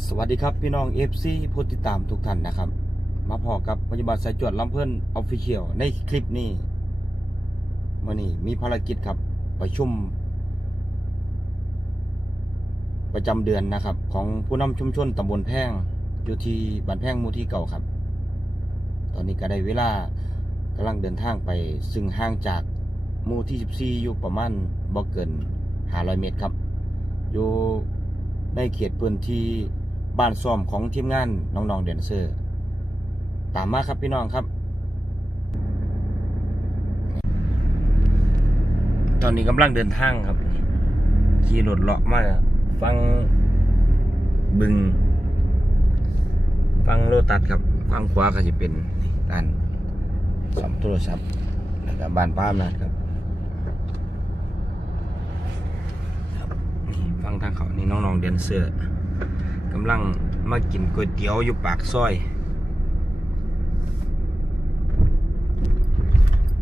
สวัสดีครับพี่น้อง FC ผู้ติดตามทุกท่านนะครับ มาพอกับปฏิบัติสายจวดลำเพื่อนออฟฟิเชียลในคลิปนี้มื่อนี้มีภารกิจครับประชุม ประจำเดือนนะครับ ของผู้นำชุมชนตำบลแพงอยู่ที่บ้านแพงมูที่เก่าครับ ตอนนี้ก็ได้เวลากำลังเดินทางไป ซึ่งห่างจากมูที่14อยู่ประมาณบ่เกิน500 เมตรครับ อยู่ในเขตพื้นที่ บ้านซ่อมของทีมงานน้องๆเดนเซอร์ ตามมาครับพี่น้องครับ ตอนนี้กำลังเดินทางครับ ขี่รถเลาะมาฟังบึง ฟังโลตัดครับฟังขวาก็จะเป็นด้านซ่อมโทรศัพท์แล้วก็บ้านป้าอำนาจครับนี่ฟังทางเขานี่น้องๆเดนเซอร์ กำลังมากินก๋วยเตี๋ยวอยู่ปากซอย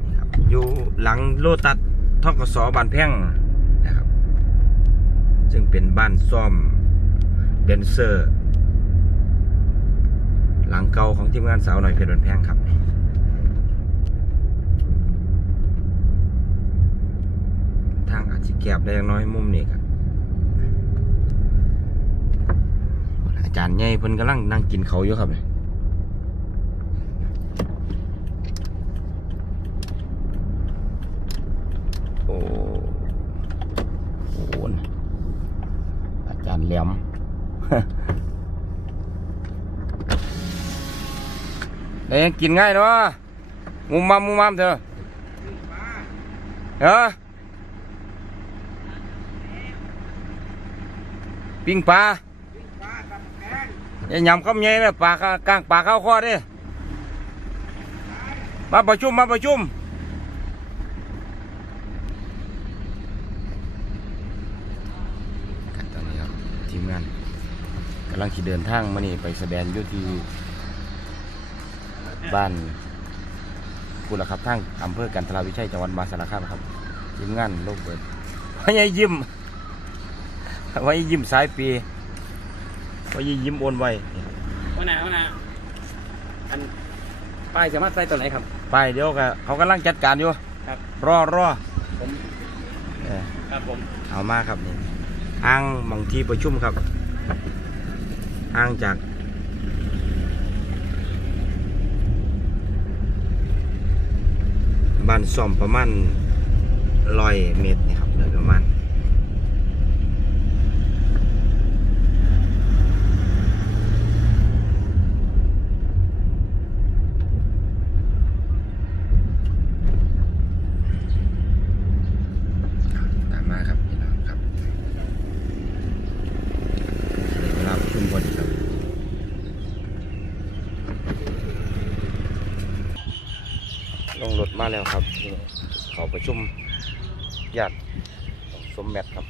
นี่ครับอยู่หลังโลตัสทกสบานแพ่งนะครับ ซึ่งเป็นบ้านซ่อมเดนเซอร์ หลังเก่าของทีมงานสาวหน่อยเพชรบานแพ่งครับทางอาจจะแกบได้อย่างน้อยมุมนี้ครับ อา จารย์ใหญ่เพิ่นกำลังนั่งกินเขาอยู่ครับเนี่ยโอ้โหอาจารย์แหลมเอ้ยกินง่ายเนาะมุมมามมุมมามเถอะเออปิ้งปลา อย่ายำคำใหญ่เลยปากกลางปาเข้าคอเดิมาประชุมมาประชุมตอนนี้ครับทีมงานกำลังขี่เดินทางมานี่ไปแสดงยู่ที่บ้านกุลครับทางอำเภอกันทราวิชัยจังหวัดมหาสารคามครับทีมงานโลกเบิดพยายยิ้มพยายยิ้มสายปี พยายยิ้มโอนไววันไหนวันไหนอันป้ายสามารถใส่ตัวไหนครับ ไปเดี๋ยวก็เขากำลังจัดการอยู่ครับ รอรอผมเออครับผมเอามาครับนี่อ้างหมองที่ประชุมครับอ้างจากบ้านซ่อมประมาณร้อยเมตรนี่ครับโดยประมาณ ตามมาครับพี่น้องครับถึงเวลาประชุมพอดีครับ ลงรถ มาแล้วครับนี่เขาประชุมญาติสมแมทครับ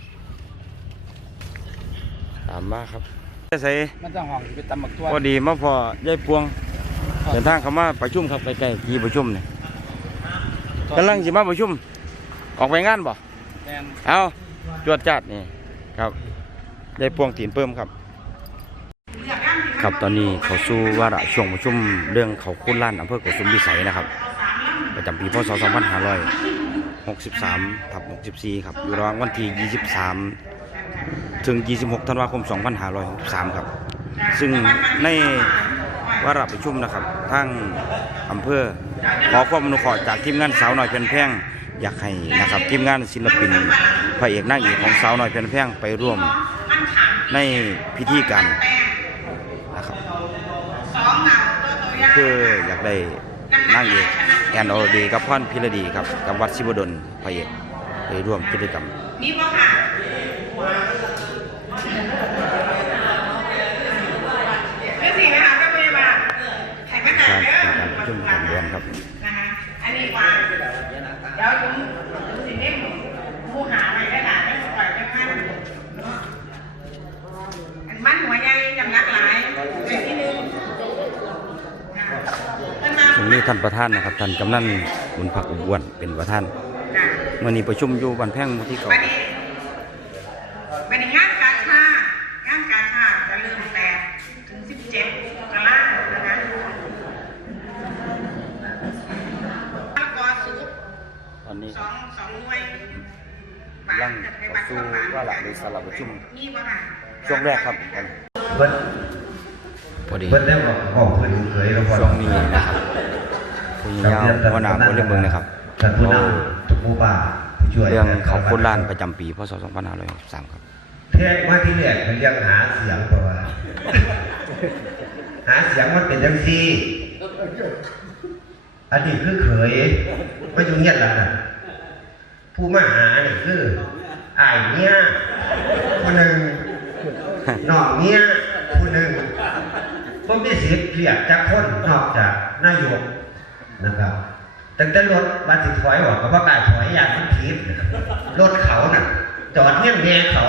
ตามมาครับใส่มันจะห้องเป็นตำบักตัวพอดีมาพอยายพวงเดินทางเข้ามาประชุมครับใกล้ๆที่ประชุมเนี่ยกำลังสิมาประชุม ออกไปงานบ่แทนเอาจวดจัดนี่ครับได้พวงตีนเพิ่มครับ ครับตอนนี้เขาสู้วาระช่วงประชุมเรื่องเขาคุ้นล้านอำเภอโกสุมวิสัยนะครับ ประจำปีพศ 2563ทับ64 ครับ อยู่ระหว่างวันที่ 23 ถึง 26 ธันวาคม 2563 ครับ ซึ่งในวาระประชุมนะครับทางอำเภอขอความอนุเคราะห์จากทีมงานสาวน้อยเพียนแพงอยากให้นะครับทีมงานศิลปินพระเอกนางเอกของสาวน้อยเพียนแพงไปร่วมในพิธีการนะครับคืออยากได้ นั่งเอกแอนโอดีกับพ่อนพิรดีครับกับวัดชิบดลพระเอกไปร่วมกิจกรรมนี่บ่ค่ะ ท่านประธานนะครับท่านกำนันบุญผักอุบวนเป็นประธานเมื่อนี้ประชุมอยู่บ้นแพ่งมูที่เก่าวันงานการชาาการชาจะเริ่มแปดถึงสิบเจ็ดกลานะคะตะกอสูบตอนนี้สองสองหน่วยร่างสู้ว่าหลักในสลับประชุมช่วงแรกครับพอดีเพิ่ได้บอกเพิ่นเคยแล้วพอช่วงนี้นะครับ ผู้ยิงยาวหัวหน้าคนเรื่องเมืองนะครับท่านผู้นำทุกหมู่บ้าช่วยเรื่องเขาโคราชประจำปีพศ2563ครับเทศมาที่แรกเป็นเรื่องหาเสียงเพราะว่าหาเสียงมันเป็นจังซี่อันนี้คือเขยไม่อยู่เงียบแล้วนะผู้มาหาเนี่ยคืออ้ายเนี่ยคนหนึ่งนองเนี่ยผู้หนึ่งผมมีสิทธิ์เรียกจากคนนอกจากนายก นะครับตั้งแต่รถมาถึงถอยออกก็ว่ากายถอยอย่างมันผิดรถเขาน่ะ จอดเงี้ยแม่เขา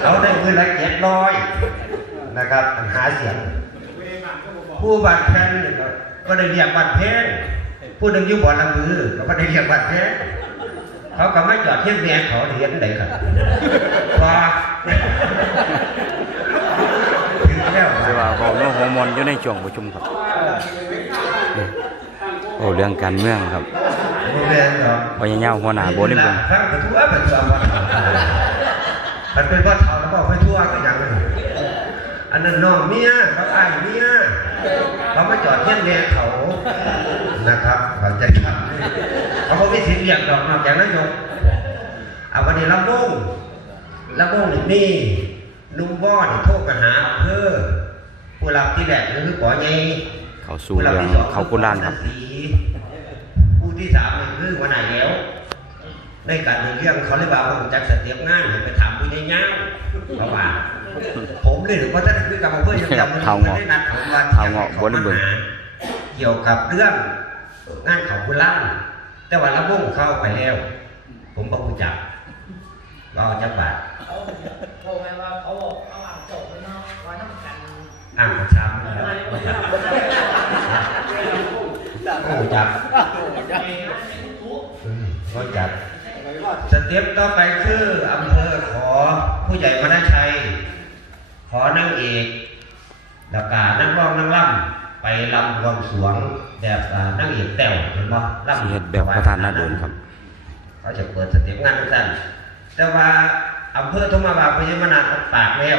เขาได้เงินละเจ็ดร้อยนะครับหาเสียง ผู้บัตรแพนี่ก็ก็ได้เรียกบัตรแพงผู้หนึ่งอยุ่บ่อนละมือก็ได้เรียกบัตรแพงเขาก็ไม่จอดเทียบแม่เขาเรียนได้ครับพอ คือว่าเรื่องฮอร์โมนอยู่ในช่วงประชุมครับโอ้เรื่องการเมืองครับโรงเรียเหรอพญายาวหัวหน้าโบลิ่งเมืองฟังไปทั่วไปทั่ววัดมันเป็นว่าเท่าแล้วบอกไปทั่วก็อย่างนั้นอันนั้นน้องเมียเขาอ้ายเมียเขาไมาจอดเที่ยนแม่เขานะครับเขาใจครับเขาบอกไม่สิทธิ์เรียกดอกนอกจากนั้นยกเอาวันนี้ลำวงลำวงนี่มีนุ่มบ่อนี่โทรไปหาอำเภอ ผู้รับที่แรกก็คือป๋อใหญ่เขาสู่เรื่องเขาโคราชครับ ผู้ที่สามนี่คือวันไหนแล้วในการเดินเรื่องเขาเลยว่าผมจักสเตียบงานให้ไปถามผู้ใหญ่ย่างเพราะว่าผมเลยหรือว่าท่านคุยกับเพื่อนยังจำมันเท่าไม่เงาะได้นัดผมว่าเท่าเงาะขบ่ได้เบิ่งมาหาเกี่ยวกับเรื่องงานเขาคุณล่างแต่ว่าระบบเข้าไปแล้ว ผมก็รู้จักเราจักบาทโทรไปว่าเขาบอก อ่างประชามนะครับก็รู้จักอืมก็จักสเต็ปต่อไปคืออำเภอขอผู้ใหญ่มาได้ชัย ขอนางเอกแล้วก็นักร้องนักล่ำไปลำบวงสวงแบบอ่านางเอกแต้วเห็นบ่ลำเฮ็ดแบบประธานนาโดนครับ เขาจะเปิดสเต็ปงานสั้นแต่ว่าอำเภอทุ่งมาบาพญามนาถปากแล้ว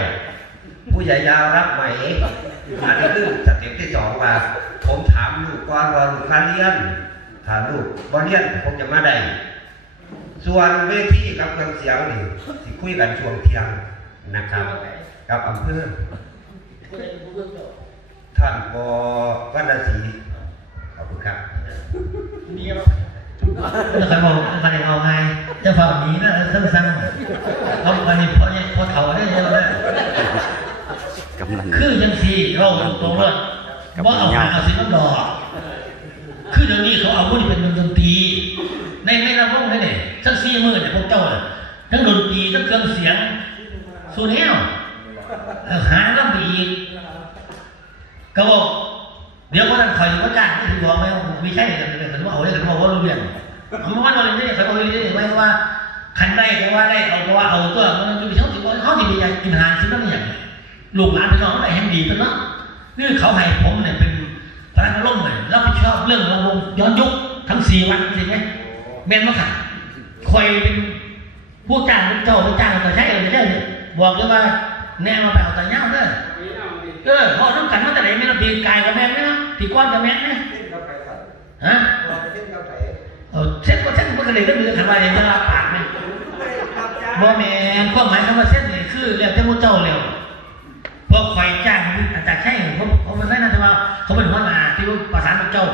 ผู้ใหญ่ยาวรับไหมอันนี้คือสเต็ปที่สองว่า ผมถามลูกก่อนว่าลูกมาเรียนถามลูกบ่เรียนผมจะมาได้ส่วนเวทีกับเครื่องเสียงนี่ที่คุยกันช่วงเที่ยงนะครับกับอำเภอท่านปวัฒนศรีขอบคุณครับนะครับผมมาในเอาไงจะฝั่งนี้นะสั้นๆเอาวันนี้พอเนี่ยพอเถาได้เยอะแล้ว กำนันคือยังสี่เราตรงเลยว่าเอาหาเอาสิน้ำดอกคือเดี๋ยวนี้เขาเอาพวกนี้เป็นดนตรี ในในระบบนี่เนี่ยทั้งสี่มือเนี่ยพวกเจ้าน่ะทั้งดนตรีทั้งเครื่องเสียงส่วนนี้เอาหาน้ำบีกก็บอกเดี๋ยววันนั้นคอยว่าจ้างไม่ถึงบอกไหมไม่ใช่เลยแต่ผมว่าเอาเลยแต่บอกว่ารู้เรื่องผมว่าเราเลยเขาเลยได้ไหมว่าคันได้ก็ว่าได้เอาก็ว่าเอาตัวมันจะไปเท่าสิบเขาสิไปอยากกินอาหารสินั่นอย่าง ลูกหลานพี่น้องได้แห่งดีเป็นเนาะนี่เขาให้ผมเนี่ยเป็นพลังร่มเลยรับผิดชอบเรื่องระบบย้อนยุคทั้งสี่วันใช่ไหมแมนมากค่ะคอยเป็นผู้จ้างเป็นเจ้าเป็นจ้างก็ใช่เลยใช่เลยบอกเลยว่าแน่มาไปเอาแต่เงาเด้อเออพอต้องกันมาแต่ไหนไม่ต้องตีกายกับแม่นไหมนะตีก้อนกับแม่นไหมฮะเส้นก็เส้นมันก็เลยก็มีทางว่าเนี่ยมันรับปากไหมบ่แม่นความหมายคำว่าเส้นนี่คือแล้วแต่ผู้เจ้าเร็ว พวกไฟจ้างอาจารย์ใช่เขาเขาไม่ได้นะแต่ว่าเขาเป็นหัวหน้าที่ประสานกับเจ้า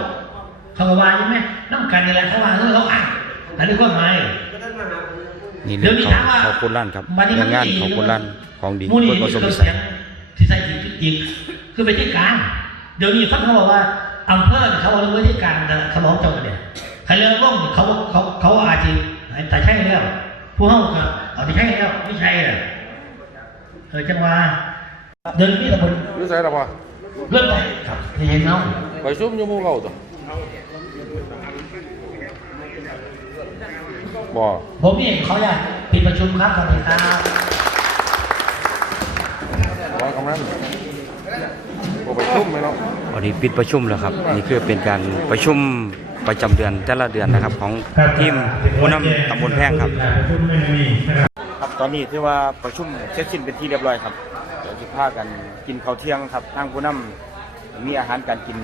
เขาก็ว่าใช่ไหมน้ำกันนี่แหละเขาว่าเออเขาอ่านอันนี้ก็หมายนี่เรื่องเขาเขาโคราชครับเรื่องงานเขาโคราชของดีมูนี่เพื่อคืผอสมเครื่วิองสัเสียงยที่ใส่อีกอีกคือไปที่กลางเดี๋ยวนี้ฟังเขาบอกว่าอำเภอเขาเอาไว้ที่กลางแต่สมองเจ้าเนี่ยใครเรื่องร่องเขาเขาเขาอาจจะแต่ใช่แล้วผู้เขาก็เอาที่ใช่แล้วไม่ใช่เลยเออจังหวะ เดินนี่ตะบนรู้สึกหรอปะเริ่มไปครับเห็นเนาะไปซุ่มอยู่หมู่เก่าตัวบ่ผมนี่เขาอยากปิดประชุมครับสวัสดีครับว่ากำนันบ่ไปซุ่มไหมเนาะวันนี้ปิดประชุมแล้วครับ นี่คือเป็นการประชุมประจำเดือนแต่ละเดือนนะครับ ของทีมผู้นำตำบลแพงครับ ครับตอนนี้ถือว่าประชุมเสร็จสิ้นเป็นที่เรียบร้อยครับ เดี๋ยวจะพากันกินข้าวเที่ยงครับทางผู้นำมีอาหารการกิน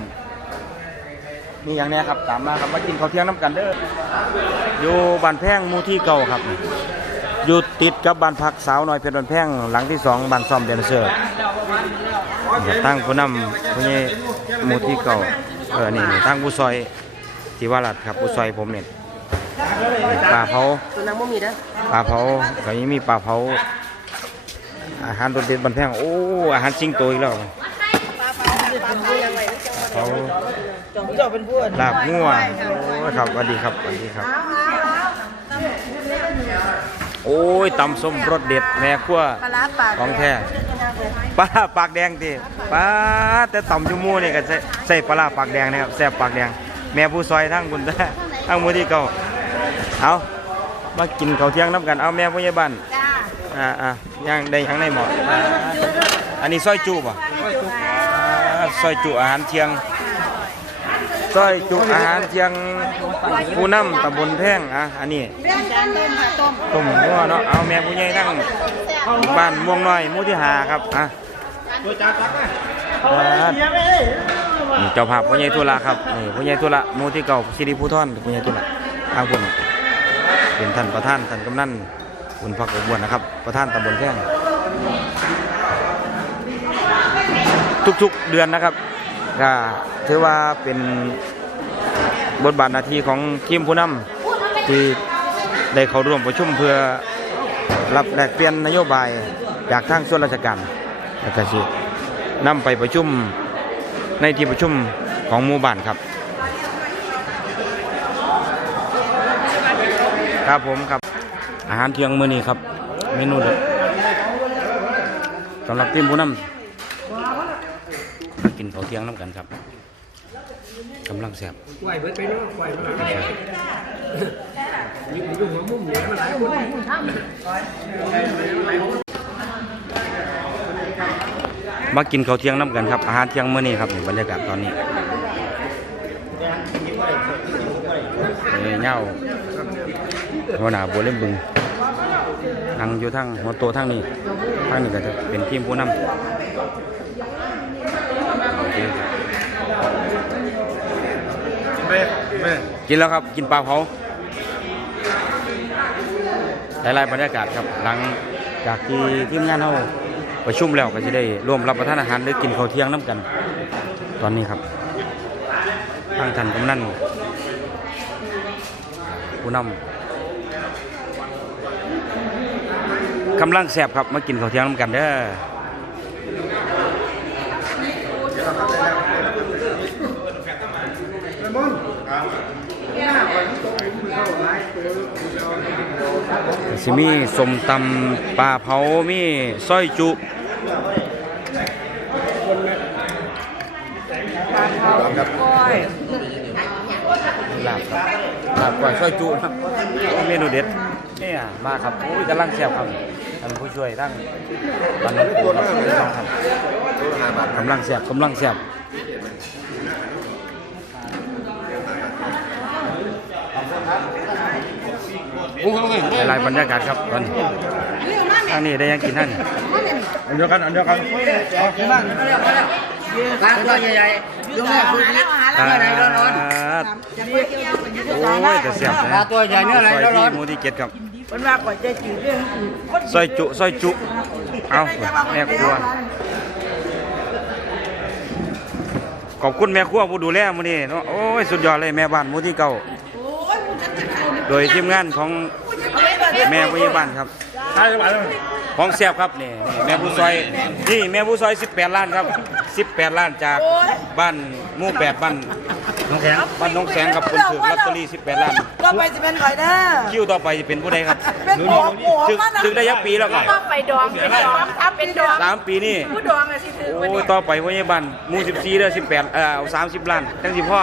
มีอย่างนี้ครับตามมาครับมากินข้าวเที่ยงน้ำกันเด้ออยู่บ้านแพงมูที่เก่าครับอยู่ติดกับบ้านพักสาวน้อยเพชรบ้านแพงหลังที่สองบ้านซ่อมแดนเซอร์ทางผู้นำผู้ใหญ่หมู่ที่เก่าเออนี่นี่ทางผู้ซอยที่ว่ารัดครับผู้ซอยผมเนี่ยปลาเผาปลาเผาก็ยังมีปลาเผา อาหารตัวเด็ดบันแพงโอ้อาหารสิงโตอีกแล้วเผาจอมเป็นผู้ลาบงัวโอ้ยครับสวัสดีครับสวัสดีครับ โอ้ยตำส้มรสเด็ดแม่ขั้วของแท้ปลาปากแดงติปลาแต่ตำจมูกนี่ก็ใส่ปลาปากแดงนะครับแซ่บปากแดง แม่ผู้ซอยทั้งบุญทั้งมือที่เก่าเอามากินข้าวเที่ยงน้ำกันเอาแม่ผู้ใหญ่บ้าน อ่าอ่าย่างได้ย่างในหมออ่าอันนี้ซอยจูป่ะอ่าซอยจูอาหารเที่ยงซอยจูอาหารเที่ยงผู้นำตำบลแพงอะอันนี้ต้มค่มหัวเนาะเอาแม่ผู้ใหญ่ทั้งบ้านม่วงน้อยหมู่ที่หาครับอะอ่าเจ้าภาพผู้ใหญ่ทุระครับนี่ผู้ใหญ่ทุระหมู่ที่เก่าสิริภูทรผู้ใหญ่ทุระทางคุณเป็นท่านประธานท่านกำนัน บุญพักอบวนนะครับ ประธานตำบลแพงทุกๆเดือนนะครับก็ถือว่าเป็นบทบาทหน้าที่ของทีมผู้นำที่ได้เข้าร่วมประชุมเพื่อรับแลกเปลี่ยนนโยบายจากทางส่วนราชการแล้วก็สินำไปประชุมในที่ประชุมของหมู่บ้านครับ ครับผมครับ อาหารเที่ยงมื้อนี้ครับ เมนูเด็ดสำหรับทีมผู้นำมากินข้าวเที่ยงน้ำกันครับกำลังแซ่บไหวเบิดไปเนาะไหวเบิดไปยิ่งหัวมุมเนี่ยมันหลายคนมากินข้าวเที่ยงน้ำกันครับ อาหารเที่ยงมื้อนี้ครับบรรยากาศตอนนี้เอ้ยเหย้าหัวหน้าบัวเล่มบึง นั่งอยู่ทั้งหัวโตทั้งนี้ทั้งนี้ก็จะเป็นทีมผู้นำโอเคครับกินแล้วครับกินปลาเผาหลายๆบรรยากาศครับหลังจากที่ทีมงานเราประชุมแล้วก็จะได้ร่วมรับประทานอาหารหรือกินข้าวเที่ยงน้ำกัน ตอนนี้ครับทางท่านกำนันผู้นำ กำลังแสบครับมากินข้าวเที่ยงน้ำกันเด้อสิมีสมตำปลาเผามีส้อยจุลาบครับลาบกว่าช่วยจุครับเมนูเด็ด เนี่ยมาครับอุ้ยกำลังแซ่บครับท่านผู้ช่วยทั้งบ้านน้องปูครับพี่น้องครับกำลังแซ่บกำลังแซ่บหลายๆบรรยากาศครับตอนนี้ทางนี้ได้ยังกินท่านอันเดียวกันอันเดียวกันปลาตัวใหญ่ๆดูแม่คือนี้ตาโอ้ยจะแซ่บนะปลาตัวใหญ่เนื้ออะไรซอยร้ที่อนหมูที่เจ็ดครับๆ มันว่าก่อนจะจืดเรื่องอื่นซอยจุซอยจุ เอาแม่ครัว ขอบคุณแม่ครัวผู้ดูแลมื้อนี้เนาะ โอ้ย สุดยอดเลยแม่บ้านหมู่ที่เก่า โดยทีมงานของแม่ผู้ใหญ่บ้านครับ ใช่จังหวะเลยของแซ่บครับนี่นี่แม่ผู้ซอย นี่แม่ผู้ซอย 18 ล้านครับ 18 ล้านจากบ้านหมู่8บ้านน้องแข็งบ้านน้องแสงครับคนถือลอตเตอรี่18ล้านก็ไปจะเป็นข่อยเด้อคิวต่อไปจะเป็นผู้ใดครับเป็นหัวหัวถึงมันถึงได้ยักปีแล้วครับต้องไปดองเป็นดองทำเป็นดองสามปีนี่ผู้ดองอะสิถือวันโอ้ยนี้ต่อไปว่าไงบ้านหมู่14เด้อ18เอ่อเอา30 ล้านจังสิพ่อ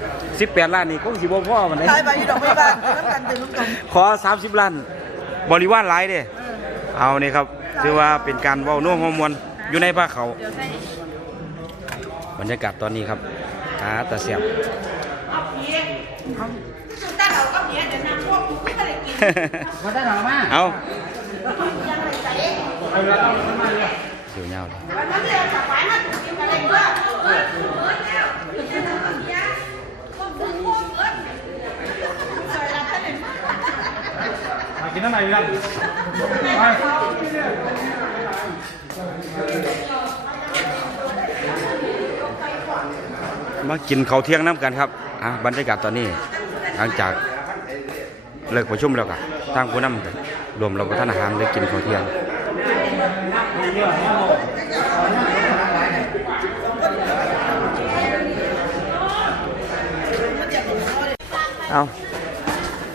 18 ล้านนี่คงสิบ่พ่อมันได้ตายไปอยู่ดอกไม้บ้านน้ำกันตื่นน้ำกัน ขอ 30ล้านบริวารหลายเด้เอานี่ครับถือว่าเป็นการเว้าโน้มฮอร์โมนอยู่ในภาคเขา บรรยากาศตอนนี้ครับหาตาเสียบสุดท้ายเราก็เนี้ยเดี๋ยวนำพวกกูก็เลยกินมาได้หรอมาเอายังไม่ใส่เอาเวลาต้องขึ้นมาเลยสิวยาวเลยวันนั้นเลยสักไว้มาถูกกินอะไรเพื่อเออเออแล้วจะทำแบบนี้พวกมึงพวกเอิ้นใส่ละท่านเห็นไหมมากินน้ำมันกันไป มากินข้าวเที่ยงน้ำกันครับอะบรรยากาศตอนนี้ หลังจากเลิกประชุมแล้วก็ทางผู้นำรวมเราประทานอาหารได้กินข้าวเที่ยงเอา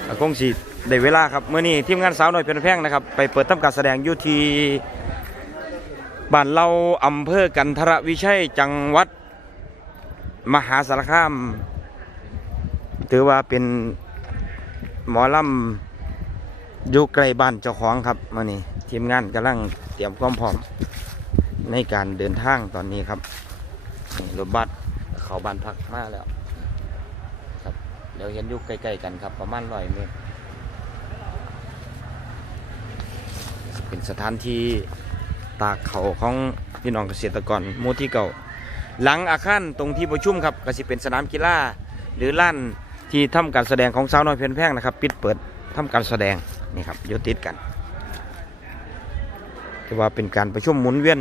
อาคงสิได้เวลาครับเมื่อนี้ทีมงานสาวหน่อยเป็นแพงนะครับ ไปเปิดทำการแสดงอยู่ที่บ้านเราอำเภอกันทรวิชัยจังหวัด มหาสารคาม ถือว่าเป็นหมอลำอยู่ใกล้บ้านเจ้าของครับมื่อนี้ทีมงานกำลังเตรียมความพร้อมในการเดินทางตอนนี้ครับรถบัสเขาบานพักมาแล้วครับเดี๋ยวเห็นอยู่ใกล้ๆกันครับ ประมาณร้อยเมตร เป็นสถานที่ตากเขาของพี่น้องเกษตรกรมูที่เก่า หลังอาคารตรงที่ประชุมครับก็สิเป็นสนามกีฬาหรือล้านที่ทำการแสดงของสาวน้อยเพียนแพ่งนะครับปิดเปิดทำการแสดงนี่ครับยู่ติดกันถือว่าเป็นการประชุมหมุนเวียน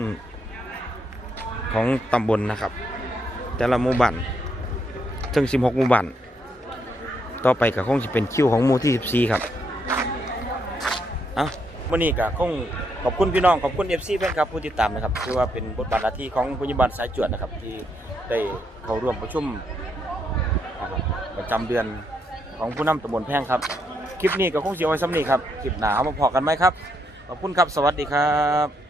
ของตำบลนะครับ แต่ละหมู่บ้านถึง 16 หมู่บ้านต่อไปก็คงจะเป็นคิวของหมู่ที่ 14 ครับ เอ้า วันนี้ก็คงขอบคุณพี่น้องขอบคุณ FC แฟนครับผู้ติดตามนะครับถือว่าเป็นบทบาทหน้าที่ของพยาบาลสายจวดนะครับ ที่ได้เข้าร่วมประชุมประจำเดือนของผู้นำตำบลแพงครับ คลิปนี้ก็คงเสียไว้สำนีครับคลิปหนาเอามาพอกันไหมครับ ขอบคุณครับสวัสดีครับ